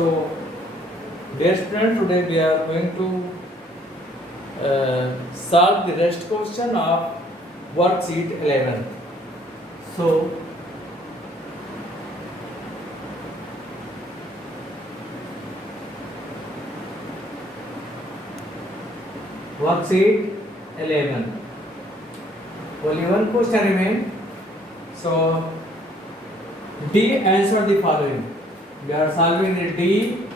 So, dear student, today we are going to solve the rest question of worksheet 11. So, worksheet 11. Only one question remains. So, D, answer the following. We are solving the D.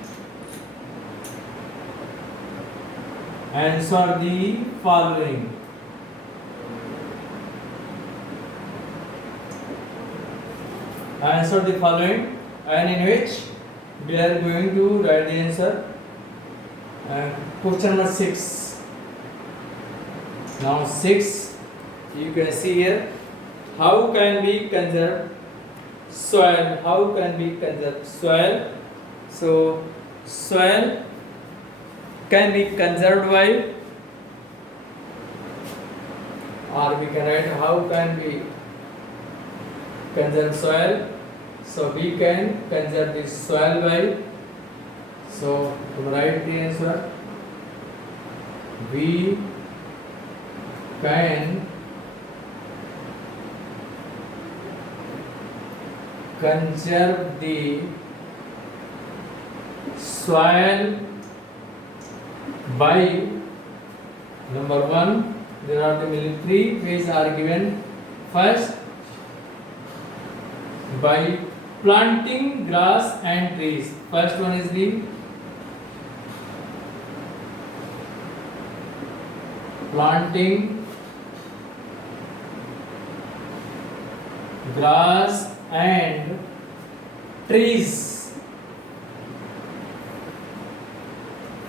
Answer the following. Answer the following, and in which we are going to write the answer. Question number 6. Now 6, you can see here, how can we conserve soil? How can we conserve soil? So soil can be conserved by, or we can write how can we conserve soil. So we can conserve the soil by, so to write the answer, we can conserve the soil by, number 1, there are the three ways are given. First, by planting grass and trees. First one is the planting grass and trees.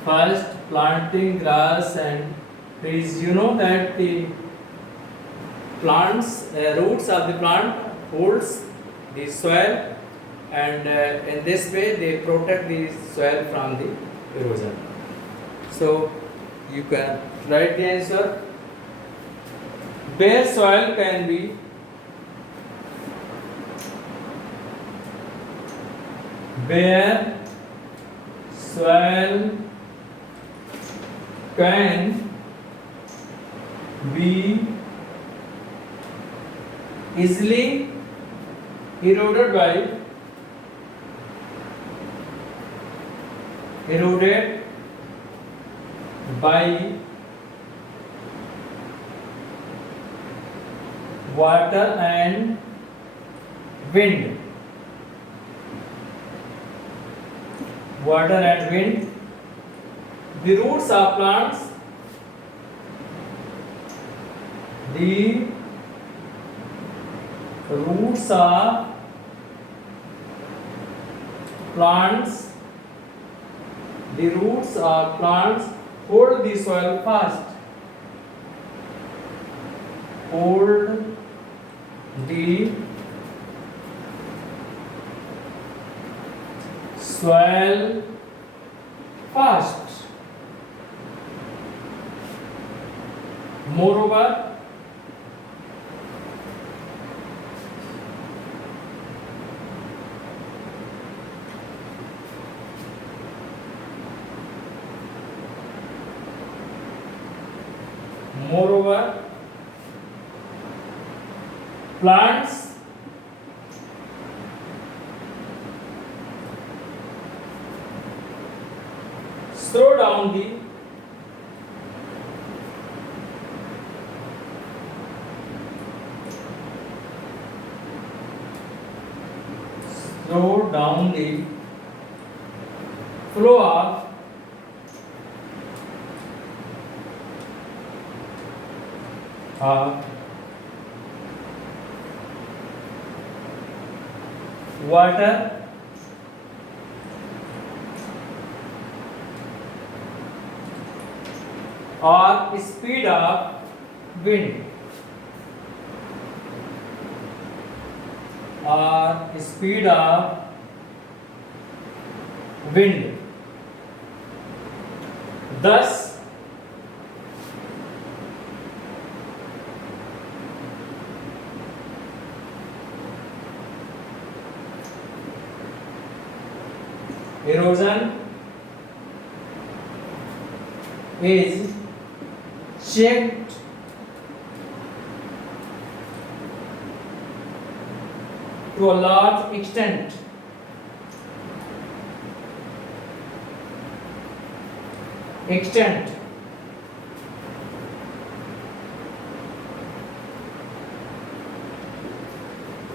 First, planting grass and trees. You know that the plants, roots of the plant holds the soil, and in this way they protect the soil from the erosion. So you can write the answer. Bare soil can be bare soil can be easily eroded by water and wind. Water and wind. The roots of plants, the roots of plants, the roots of plants hold the soil fast. Hold the soil fast. Moreover, plants slow down the flow of water or speed of wind, or speed of wind. Thus, Erosion is checked to a large extent.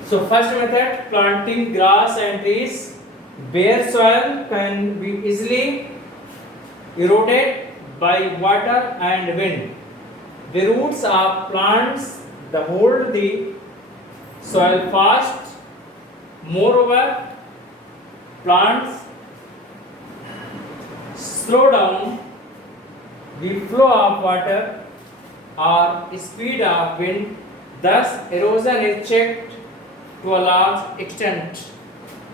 So first method, planting grass and trees. Bare soil can be easily eroded by water and wind. The roots of plants that hold the soil fast. Moreover, plants slow down the flow of water or speed of wind. Thus, erosion is checked to a large extent.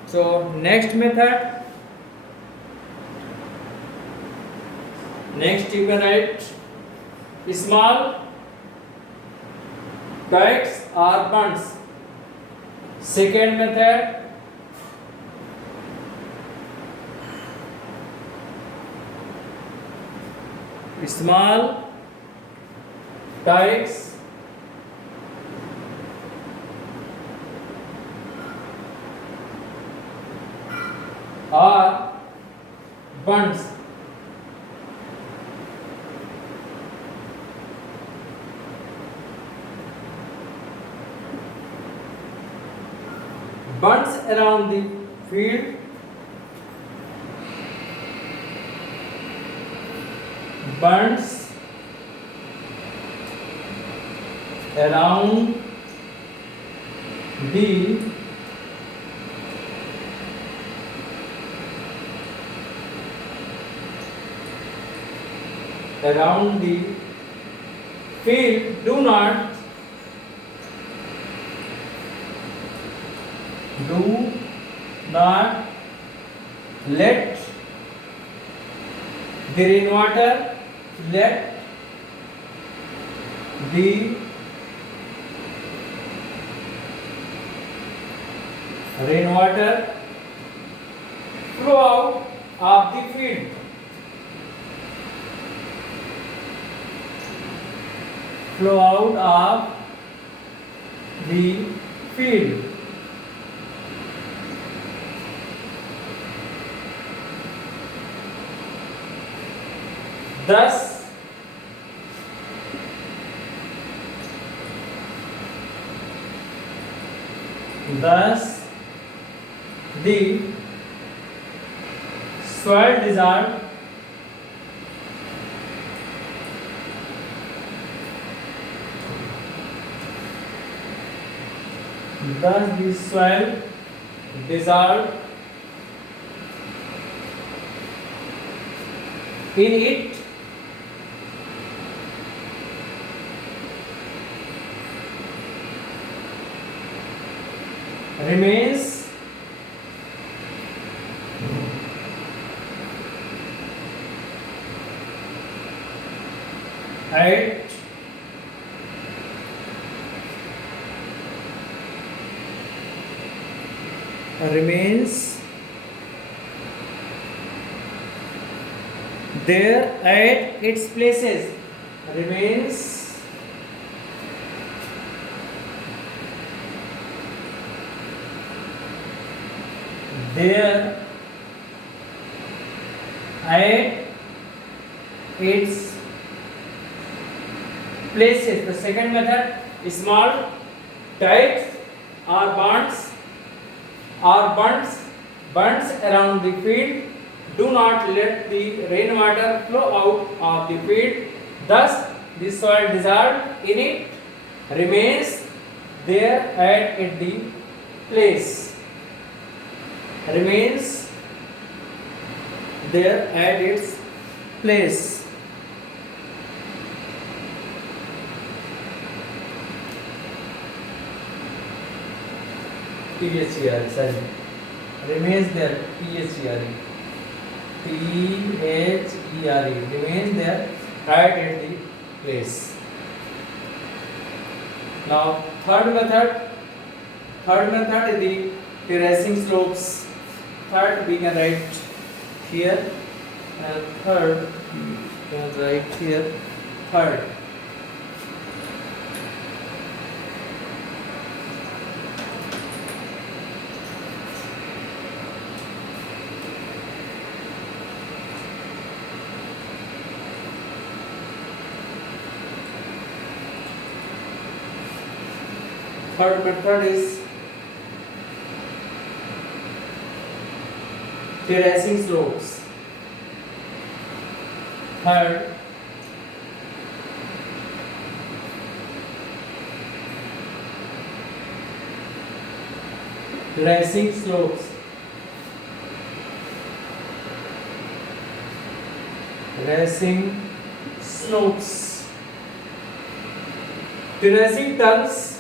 So, next method. Next, you can write small dikes or bunds. Second method, small dikes or bunds. Bunds around the field. Bunds around the field. Do not let the rainwater flow out of the field. Flow out of the field. Thus, the soil dissolved in it remains at there at its places. Remains there at its places. The second method, small dikes or bunds around the field. Do not let the rainwater flow out of the field. Thus, the soil dissolved in it remains there at the place. Remains there at its place. THERE, sorry. Remains there, THERE. THERE. Remains there right at the place. Now, third method is the terracing slopes. Third, we can write here, and third you can write here third. Third method is terracing slopes. Third, terracing slopes. Terracing slopes. Terracing turns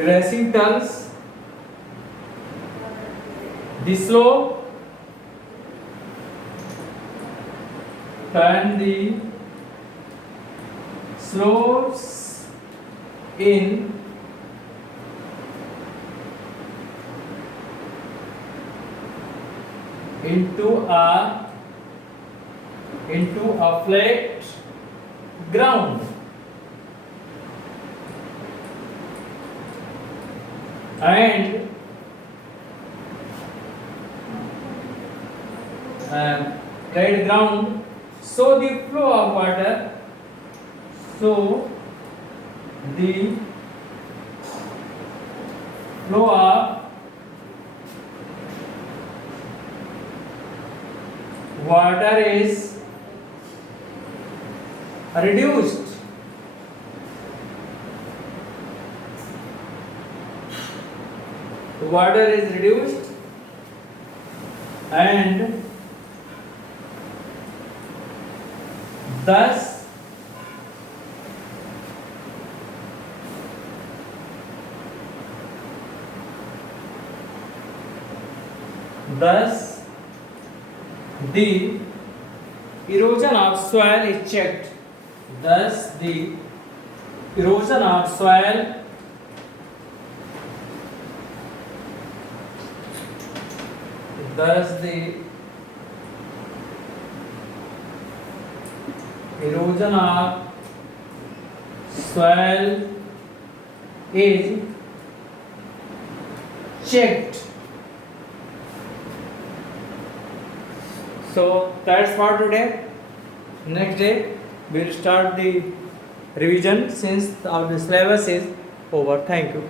terracing turns the slope, turn the slopes in into a flat ground. And flat ground, so the flow of water, so the flow of water is reduced. Water is reduced, and thus the erosion of soil is checked. Thus the erosion of soil thus the erosion of soil is checked. So that's for today. Next day we will start the revision since our syllabus is over. Thank you.